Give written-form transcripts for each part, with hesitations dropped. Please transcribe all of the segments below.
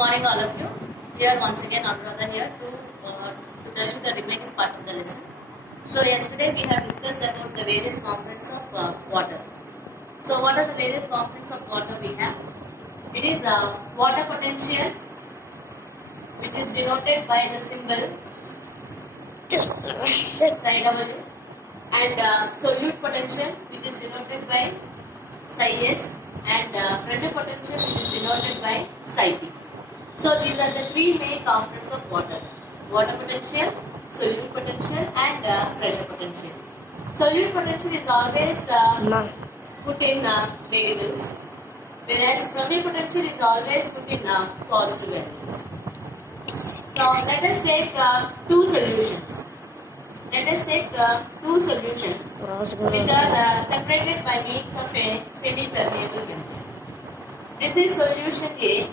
morning, all of you. Here once again, Anuradha here to tell you the remaining part of the lesson. So yesterday we have discussed about the various components of water. So what are the various components of water we have? It is water potential, which is denoted by the symbol psi W, and solute potential, which is denoted by psi S, and pressure potential, which is denoted by psi P. So these are the three main components of water: water potential, solute potential, and pressure potential. Solute potential is always put in variables, whereas pressure potential is always put in positive values. So let us take two solutions. Let us take two solutions which are separated by means of a semi-permeable membrane. This is solution A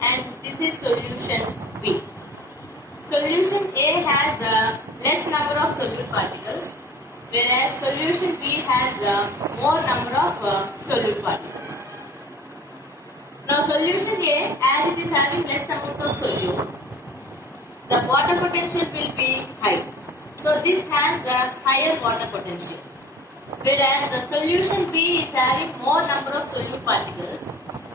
and this is solution B. Solution A has less number of solute particles, whereas solution B has more number of solute particles. Now solution A, as it is having less amount of solute, the water potential will be high. So this has a higher water potential. Whereas the solution B is having more number of solute particles.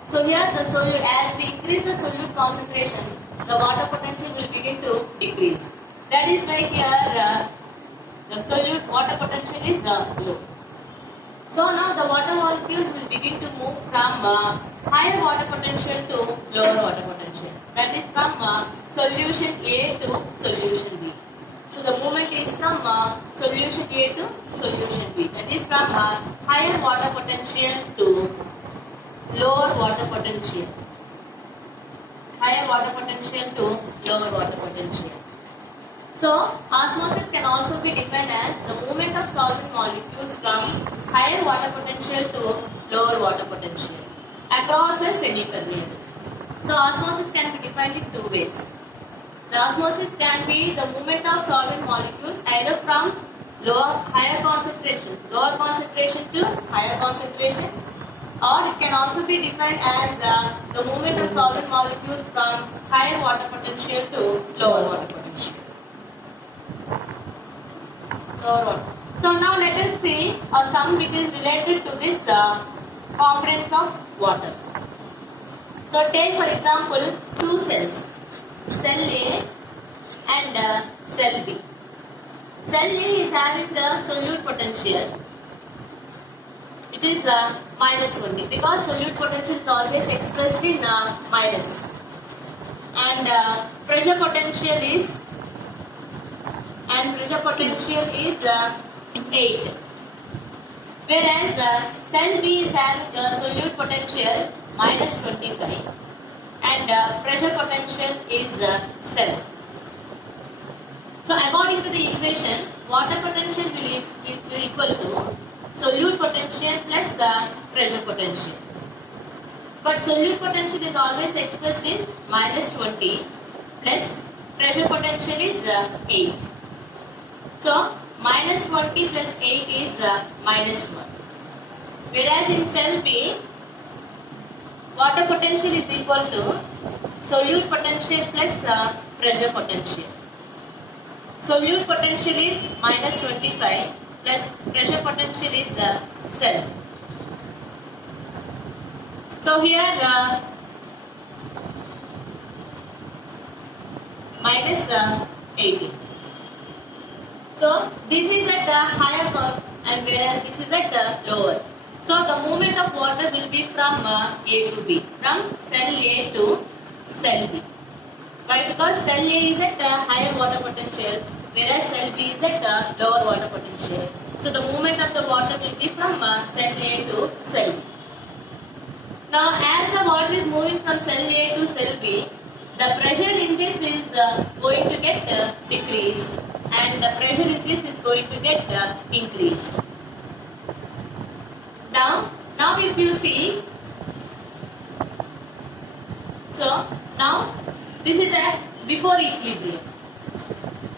So here the solute, as we increase the solute concentration, the water potential will begin to decrease. That is why here the solute water potential is low. So now the water molecules will begin to move from higher water potential to lower water potential. That is from solution A to solution B. So the movement is from solution A to solution B. That is from higher water potential to lower water potential. Higher water potential to lower water potential. So osmosis can also be defined as the movement of solvent molecules from higher water potential to lower water potential across a semi-permeable. So osmosis can be defined in two ways. The osmosis can be the movement of solvent molecules either from higher concentration to higher concentration, or it can also be defined as the movement of solvent molecules from higher water potential to lower water potential. So now let us see a sum which is related to this components of water. So take for example two cells, cell A and cell B. Cell A is having the solute potential, which is minus 20, because solute potential is always expressed in minus, and pressure potential is 8. Whereas cell B is having the solute potential minus 25 and pressure potential is 7. So according to the equation, water potential will be equal to solute potential plus the pressure potential. But solute potential is always expressed in minus 20 plus pressure potential is 8. So minus 20 plus 8 is minus 1. Whereas in cell B, water potential is equal to solute potential plus pressure potential. Solute potential is minus 25 plus pressure potential is 7. So here minus 18. So this is at the higher curve and whereas this is at the lower. So the movement of water will be from A to B, from cell A to cell B. Why? Because cell A is at higher water potential, whereas cell B is at lower water potential. So the movement of the water will be from cell A to cell B. Now as the water is moving from cell A to cell B, the pressure in this is going to get decreased and the pressure in this is going to get increased. Now if you see, so now this is at before equilibrium.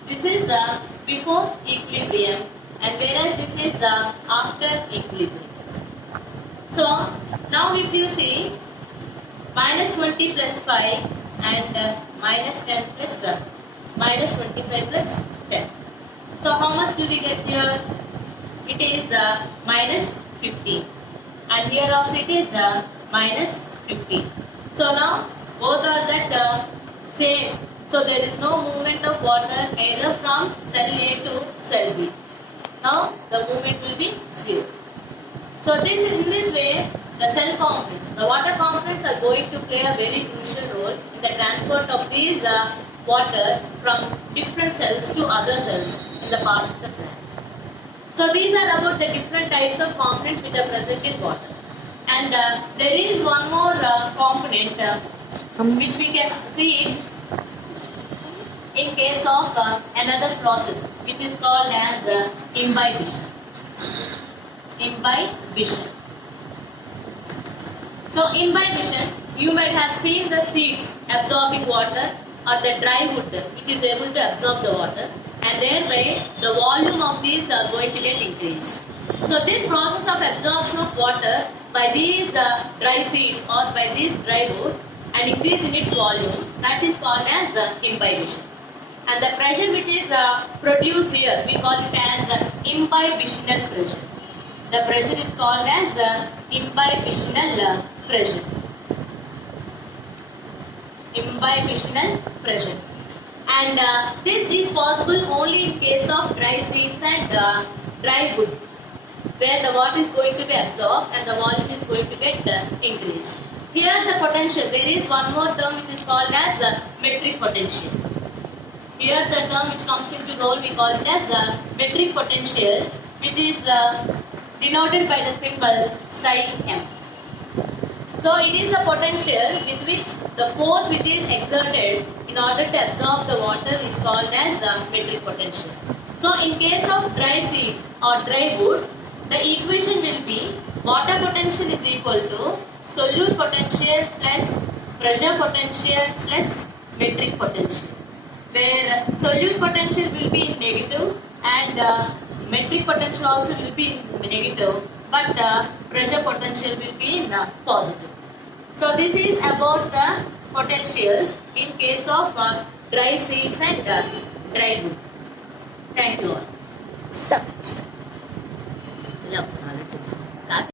This is before equilibrium and whereas this is after equilibrium. So now if you see minus 20 plus 5 and minus 10 plus minus 25 plus 10. So how much do we get here? It is minus 15, and here also it is minus 15. So now both are that same. So there is no movement of water either from cell A to cell B. Now the movement will be 0. So this in this way the cell components, the water components are going to play a very crucial role in the transport of these water from different cells to other cells in the parts of the plant. So these are about the different types of components which are present in water. And there is one more component which we can see in case of another process which is called as imbibition. Imbibition. So imbibition, you might have seen the seeds absorbing water or the dry wood which is able to absorb the water, and thereby the volume of these are going to get increased. So this process of absorption of water by these dry seeds or by these dry wood and increase in its volume, that is called as imbibition. And the pressure which is produced here, we call it as imbibitional pressure. The pressure is called as imbibitional pressure. Imbibitional pressure. And this is possible only in case of dry seeds and dry wood, where the water is going to be absorbed and the volume is going to get increased. Here the potential, there is one more term which is called as metric potential. Here the term which comes into role, we call it as metric potential, which is denoted by the symbol psi m. So it is the potential with which the force which is exerted in order to absorb the water is called as metric potential. So in case of dry seeds or dry wood, the equation will be water potential is equal to solute potential plus pressure potential plus metric potential, where solute potential will be in negative and metric potential also will be in negative, but pressure potential will be in positive. So this is about the potentials in case of dry seeds and dry wood. Thank you all. Subs. Love.